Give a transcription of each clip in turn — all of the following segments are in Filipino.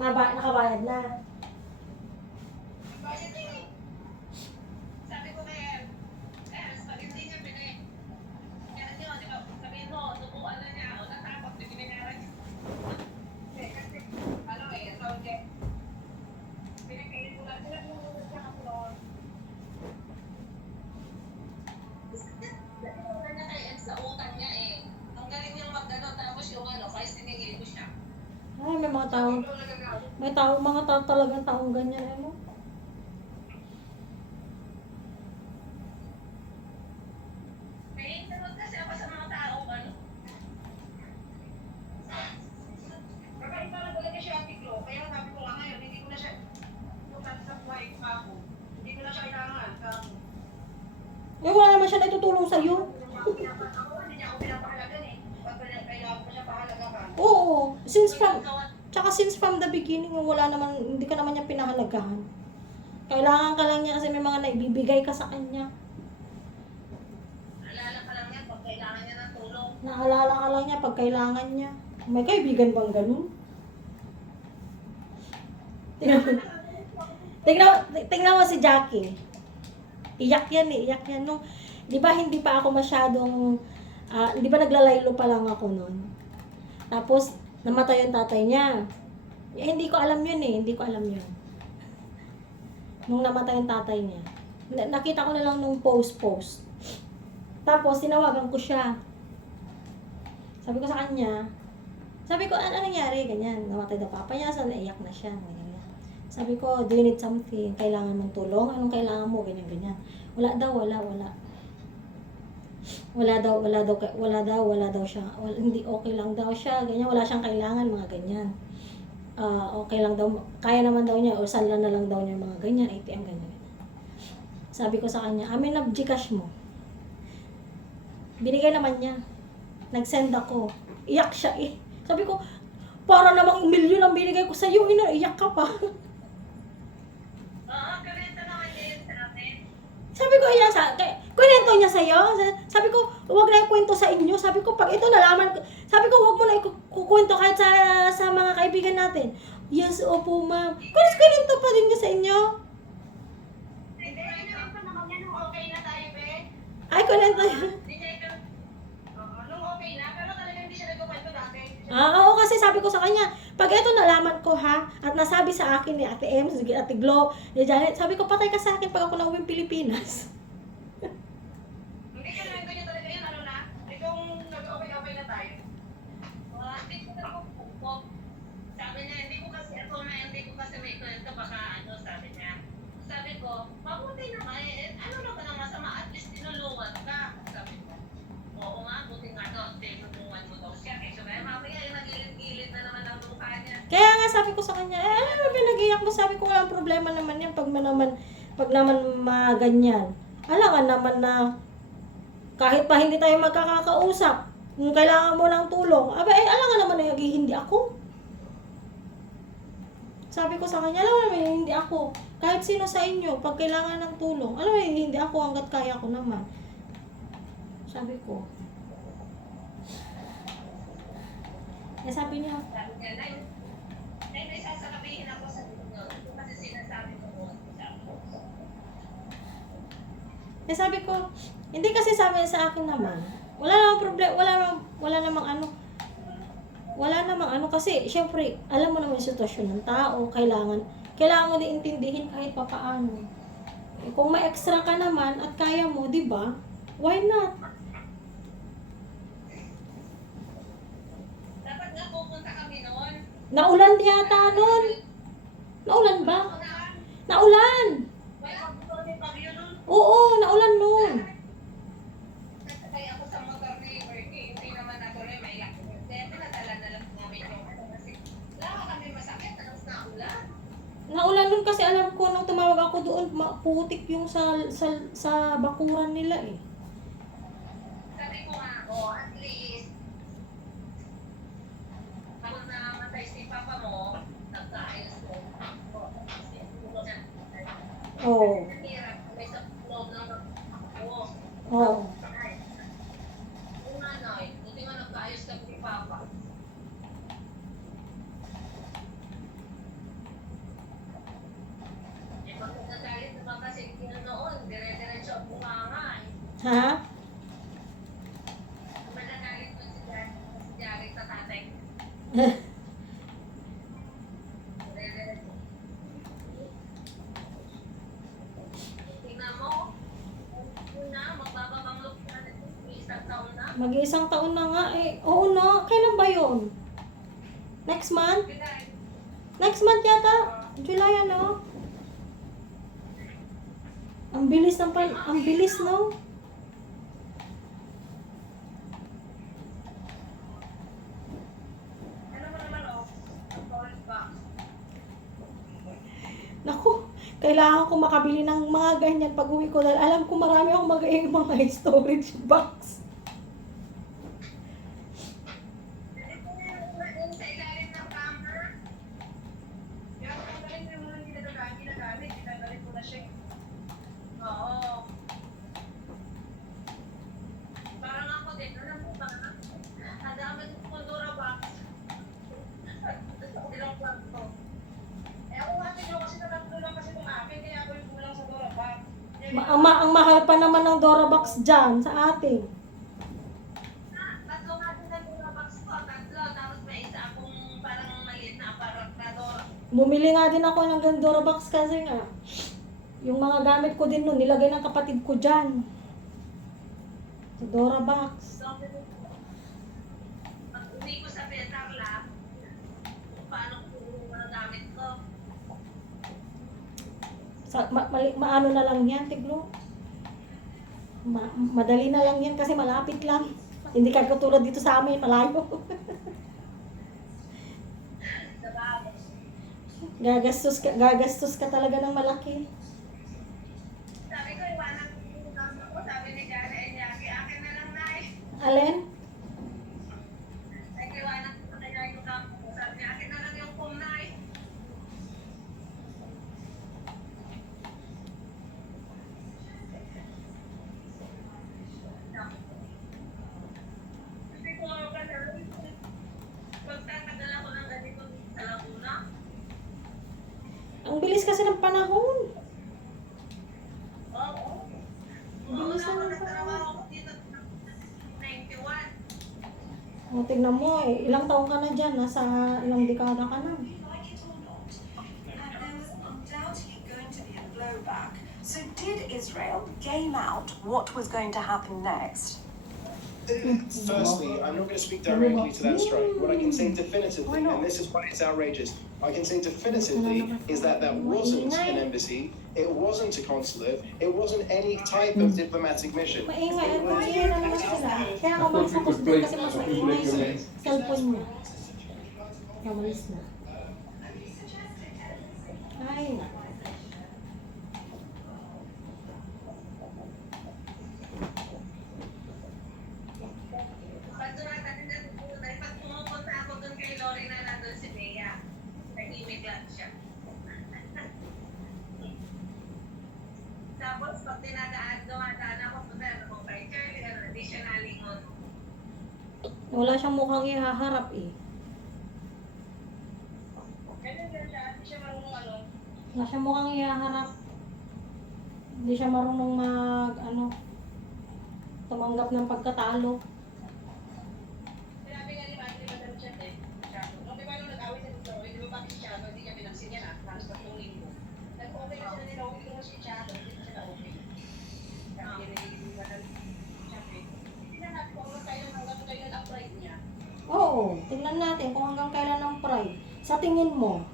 Nakabayad na. Bakit eh? Sabi ko kaya, pag hindi niya kaya niyo, di ba, sabihin mo, tubuan na niya, o natapos, di binayaran niya. Kasi, ano eh, tawag niya, pinakainin ko lang, sila mo sa kapulon. Wala niya kay Ed sa utang niya eh. Ang galing niyang magano, tapos yung ano, kaya siningil ko siya. Ay, may mga tao. Mga tao talagang taong ganyan, ano? May tanong kasi ako sa mga tao, ano? Kakaiba lang talaga siya, Ate Glo. Kaya sabi ko nga ngayon, hindi ko na siya, kung sa buhay pa ako, hindi ko na siya kailangan. Eh, wala naman siya natutulong sa'yo. Ako, hindi niya ako pinapahalagan eh. Pag kailangan ko siya pahalagahan. Oo, since from the beginning, hindi ka naman niya pinahalagahan. Kailangan ka lang niya kasi may mga naibibigay ka sa kanya. Alala ka lang niya pag kailangan niya ng tulong. Naalala ka lang niya pag kailangan niya. May kaibigan bang ganun? Tingnan mo si Jackie. Iyak yan. Nung, di ba hindi pa ako masyadong, di ba naglalaylo pa lang ako noon. Tapos, namatay yung tatay niya. Eh, hindi ko alam yun. Nung namatay yung tatay niya. Nakita ko na lang nung post. Tapos, tinawagan ko siya. Sabi ko sa kanya, ano nangyari? Ganyan. Namatay daw papa niya, so naiyak na siya. Ganyan. Sabi ko, do you need something? Kailangan mong tulong? Anong kailangan mo? Ganyan. Wala daw. Wala daw siya. Hindi okay lang daw siya. Ganyan. Wala siyang kailangan, mga ganyan. Okay lang daw, kaya naman daw niya, o sanla na lang daw niya mga ganyan, ATM, ganyan. Sabi ko sa kanya, amin na Gcash mo. Binigay naman niya. Nag-send ako. Iyak siya eh. Sabi ko, para namang milyon ang binigay ko sa'yo, iyak ka pa. Oo, ganito naman din sa amin. Sabi ko, kwento niya sa'yo. Sabi ko, huwag na ikwento sa inyo. Sabi ko, pag ito nalaman, sabi ko, huwag mo na ikukwento kahit sa mga kaibigan natin. Yes, opo, ma'am. Kwento pa din niya sa inyo. Hindi, naman naman yan, nung okay na tayo, be. Ay, kwento yun. Hindi niya ito, nung okay na, pero talaga hindi siya nagkukwento dati. Oo, kasi sabi ko sa kanya, pag ito nalaman ko ha, at nasabi sa akin ni Ate Em, Ate Glo, ni Janet, sabi ko, patay ka sa akin pag ako nauwing Pilipinas. Hindi ka naman ganyan talaga yan, ano na? Itong nag-okay na tayo. Hindi ko na po. Sabi niya, hindi ko kasi may kwento, baka ano, sabi niya. Sabi ko, mabuti naman, ano naman ang masama, at least tinulungan ka. Sabi ko, oo nga, buti nga daw, tinulungan mo daw siya. So kaya mamaya, yung nagilid-gilid na naman ang mukha niya. Kaya nga sabi ko sa kanya, ano naman pinag-iyak mo? Sabi ko, walang problema naman yan pag naman maganyan. Alangan naman na kahit pa hindi tayo magkakausap, kung kailangan mo ng tulong, alangan naman na hindi ako. Sabi ko sa kanya, alam mo naman, hindi ako. Kahit sino sa inyo, pag kailangan ng tulong, alam mo, hindi ako hanggat kaya ko naman. Sabi ko. Eh, sabi niya, Nay, sasabihin ako sa inyo. Ito kasi sinasabi ko po. eh sabi ko, hindi kasi sabi sa akin naman, wala namang problema, wala namang ano, kasi syempre, alam mo naman yung sitwasyon ng tao, kailangan mo din intindihin kahit papaano. Eh, kung may extra ka naman at kaya mo, di ba? Why not? Dapat nga pupunta kami noon. Naulan yata nun. Naulan ba? Naulan! May pagbuto ni Pagyo noon. Oo, naulan nun. Kaya ako sa motor ni Bertie, hindi naman natuloy, may laki. Kaya pinadala na lang namin yung ano kasi wala kami masakit, tapos naulan. Naulan nun kasi alam ko nung tumawag ako doon, putik yung sa bakuran nila eh. Sabi ko nga, at least, kapag namatay si Papa mo, nagkaayos mo. Oo. Hirap, may sa loob ng ako. Oo. Yung nanay, buti nga nagkaayos kami ni Papa. Ha? Magagalit mo si Jari sa tatay. Tingnan mo, una, magbababanglog na may isang taon na. Mag-iisang taon na nga eh. Oo no, kailan ba yun? Next month? Kaya, Next month yata? July ano? Ang bilis ang bilis no? ano mo naman ang orange box. Naku, kailangan ko makabili ng mga ganyan pag uwi ko dahil alam ko marami akong mga storage box. Ito yung sa ilalim ng camera. Kaya kung galing mo yung mga hindi ginagamit, ginagalit mo na siya. Oo. Parang ako din, alam mo ba? Ang dami ng Pandora box. Ilang plug ko. Eh ako natin yun kasi natatlo lang kasi itong akin, kaya ako yung kulang sa Dora box. Ang mahal pa naman ng Dorabox dyan sa atin. Tatlo natin ng Dora box ko, tatlo. Tapos may isa akong parang maliit na aparat na Dora. Bumili nga din ako ng Dorabox kasi nga, yung mga gamit ko din nun, nilagay ng kapatid ko dyan. Sa Dorabox. So, pag uwi ko sa Betar Lab, paano ko yung mga gamit ko? Maano na lang yan, Tiglo. Madali na lang yan kasi malapit lang. Hindi ka katulad dito sa amin, malayo. Diba? Gagastos ka talaga ng malaki. Sabi ko, iwanan ko yung gamit ko. Sabi ni Jana and Jackie, akin na lang na eh. Alin? Ay, iwanan ko sa kanya yung gamit ko. Sabi niya, akin na lang yung phone na eh. Kasi kung ano ka na, pagtatagal ako ng ganito sa Laguna, Ang bilis kasi ng panahon. oo. Ang bilis Una ako na ng nagtrabaho panahon. ako dito, 91. O, tignan mo eh. Ilang taon ka na dyan? Nasa ilang dekada ka na. Like it or not, and there was undoubtedly going to be a blowback. So did Israel game out what was going to happen next? Firstly, I'm not going to speak directly to that strike. What I can say definitively, and this is why it's outrageous, I can say definitively is that that wasn't an embassy, it wasn't a consulate, it wasn't any type of diplomatic mission. Maingay. Maingay na naman sila. Kaya ako mag-focus doon kasi mas maingay yung cellphone niya. Namalis na. Ay, naku. Pag pumupunta ako doon kay Lori na nandun si Bea, tahimik lang siya. Tapos pag dumadaan ako ako kay Charlie, hindi siya nalingon. Wala siyang mukhang ihaharap eh. Ganun lang siya, hindi siya marunong ano. Wala siyang mukhang ihaharap. Hindi siya marunong tumanggap ng pagkatalo. Sinabi nga ni Madam Chat eh, nung di ba nung nag-away sa dito, di ba bakit siya, hindi niya pinansin niya na, halos 3 linggo. Nag-okay na sila nila, okay mo si Chado, hindi na sila okay. Sabi ni Madam Chat eh, hindi na natin kung hanggang kailan ang pride niya. Oo, tingnan natin kung hanggang kailan ang pride. Sa tingin mo,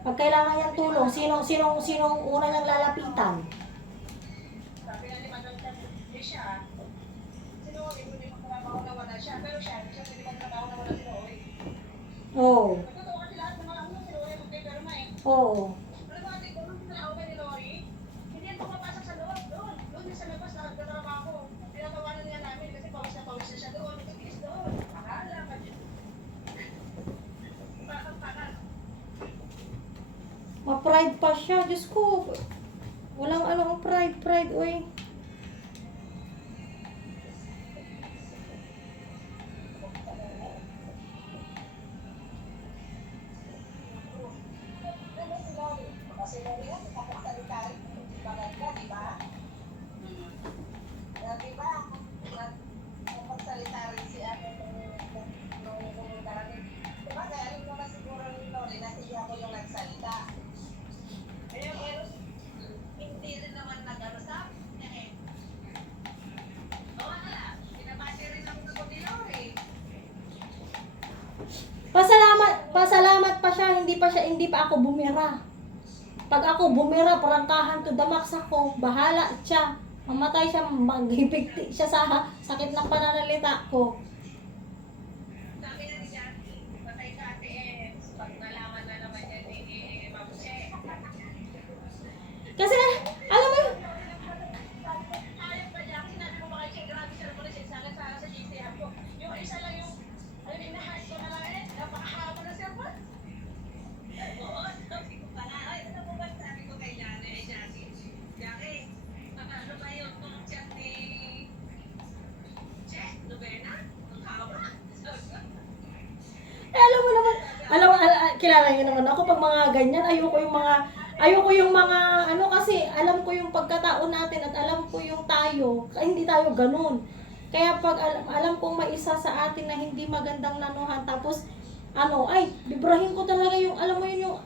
pag kailangan niyang tulong, sinong una niyang lalapitan? Sabi nga ni Madam Chat, eh siya, sino hindi magtrabaho na wala siya, pero siya hindi magtrabaho na wala si Roy. Oo. Nagtotoo kasi lahat ng mga si Roy magkaikarma eh. Oo. Pero bakit kung nung sinaaway ni Rory, hindi yan pumapasok sa loob, doon sa labas na nagtatrabaho. Tinatawanan niya namin kasi pawis na siya doon, nagtiis doon. Akala ka dyan. Bakal. Ma-pride pa siya. Diyos ko. Walang ang pride, oy. Kasi Rory nga, kapagsalita rin, maganda, di ba? Kaya hindi pa ako bumira. Pag ako bumira, prangkahan to the max ako, bahala siya. Mamatay siya, maghipigti siya sa sakit ng pananalita ko. Sabi na ni Jackie, patay sa ate pag nalaman na naman niya ni Ma'am Che. Kasi, alam mo, Ayun pa Jackie, sinabi mo ba kay Che, grabe siya naman siya sa GCM ko. Yung isa lang yung, alam mo, nahas ko na lang napakahaba na siya pa. Oo, sabi ko pala, ay, ano mo ba sabi ko kay Jackie? Jackie, ano ba yung chat ni Che, Lubena? Ang haba. alam mo naman, kilala niyo naman ako pag mga ganyan, ayoko yung mga, ano kasi, alam ko yung pagkatao natin at alam ko yung tayo, hindi tayo ganun. Kaya pag alam kong may isa sa atin na hindi magandang lanuhan, tapos, bibrahin ko talaga yung, alam mo yun yung,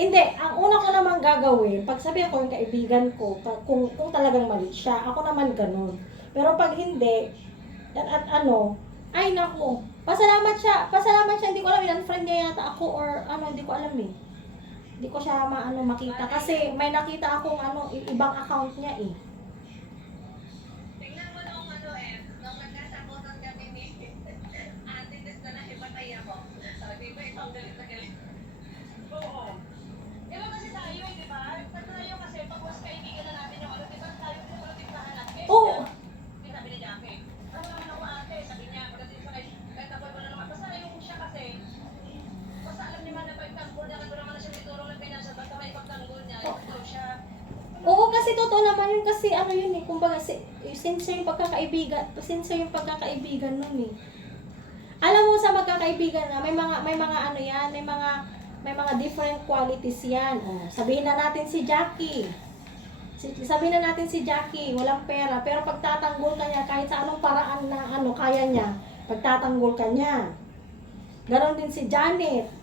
hindi, ang una ko naman gagawin, pag sabihin ko yung kaibigan ko, kung talagang mali siya, ako naman ganun. Pero pag hindi, ay naku, pasalamat siya, hindi ko alam, in-unfriend niya yata ako or hindi ko alam eh. Hindi ko siya makita kasi may nakita akong ibang account niya eh. Tingnan mo nung nung nagkasabutan kami ni Ate Tess na nahimatay ako. Sabi ko, itong galit na galit. Oo. Diba kasi tayo di ba? Pag tayo kasi, pag mas kaibigan na natin yung di ba tayo pinagulatipahan natin? Oo. Sabi ni Jackie, ano naman ako ate? Sabi niya, pagdating sa kahit apoy mo na naman. Basta yung siya kasi, basta alam niya man na pagtanggol niya, wala naman na siya ituro ng pinansyal, basta may pagtanggol niya, ituro siya. Oo, kasi totoo naman yun kasi yun eh, kumbaga sincere yung pagkakaibigan nun eh. Alam mo sa magkakaibigan na may mga different qualities yan. Oh, sabihin na natin si Jackie. Sabihin na natin si Jackie, walang pera, pero pagtatanggol ka niya kahit sa anong paraan na kaya niya, pagtatanggol ka niya. Ganon din si Janet.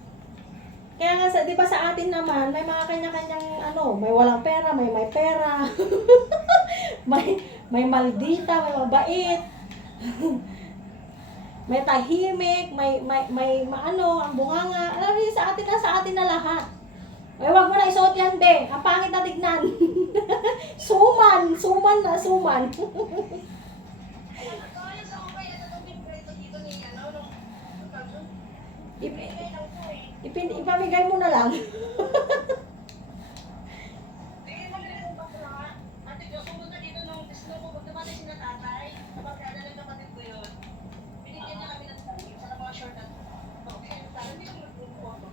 Kaya nga, di ba sa atin naman, may mga kanya-kanyang may walang pera, may pera. may maldita, may mabait. may tahimik, may ang bunganga. Alam niyo, sa atin na lahat. Ay, wag mo na isuot yan, be. Ang pangit na tignan. suman. Kaya sa mga kaya na pinagay dito niya, nung Ipamigay mo na lang. Tingin mo rin ang bakla. Ate ko, pumunta dito nung snow ko, pag dumating si na tatay, kapagkada ng kapatid ko yun, binigyan niya kami ng sabi, sa mga short at okay, parang hindi ko mag-photo.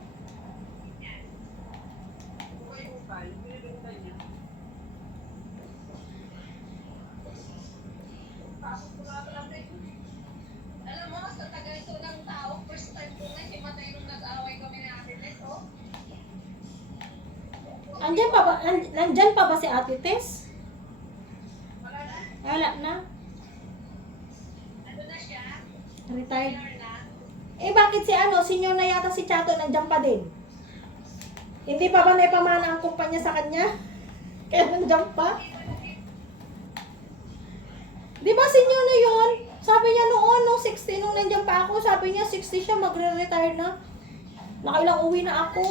Yan. Ukay-ukay, binibintay niya. Pasok ko nga lang din. Alam mo, sa tagal ito ng tao, first time ko na himatay nung nag-away kami ni Ate Tess, oh. Nandyan pa ba si Ate Tess? Wala na. Wala na. Ano na siya? Retired. Senior na. Bakit senior na yata si Chato, nandyan pa din? Hindi pa ba naipamana ang kumpanya sa kanya? Kaya nandyan pa? Di ba senior na yun? Sabi niya nung 60, nung nandyan pa ako, sabi niya 60 siya, magre-retire na. Nakailang uwi na ako.